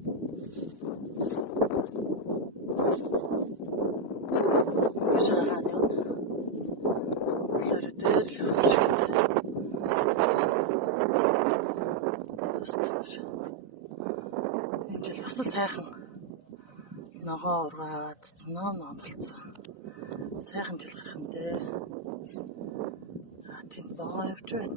Энэ жил бас л сайхан ногоо ургаад ном болцсон. Сайхан жил гарах юм дээ. Тэнд ногоо явж байна.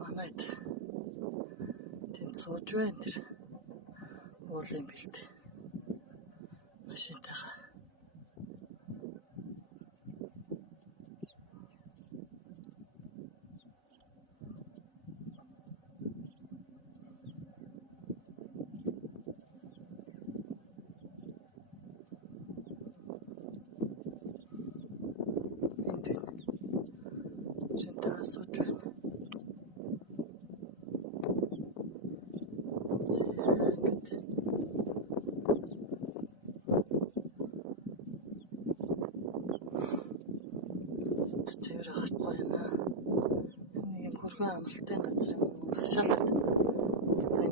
Манайд тэнд сууж байна тэр уулын бэлт машинтайгаа. Машинтайгаа сууж байна. Цэвэр хатгаа байна. Нэг юм хөргөн амралтын газар юм хашаалаад утсан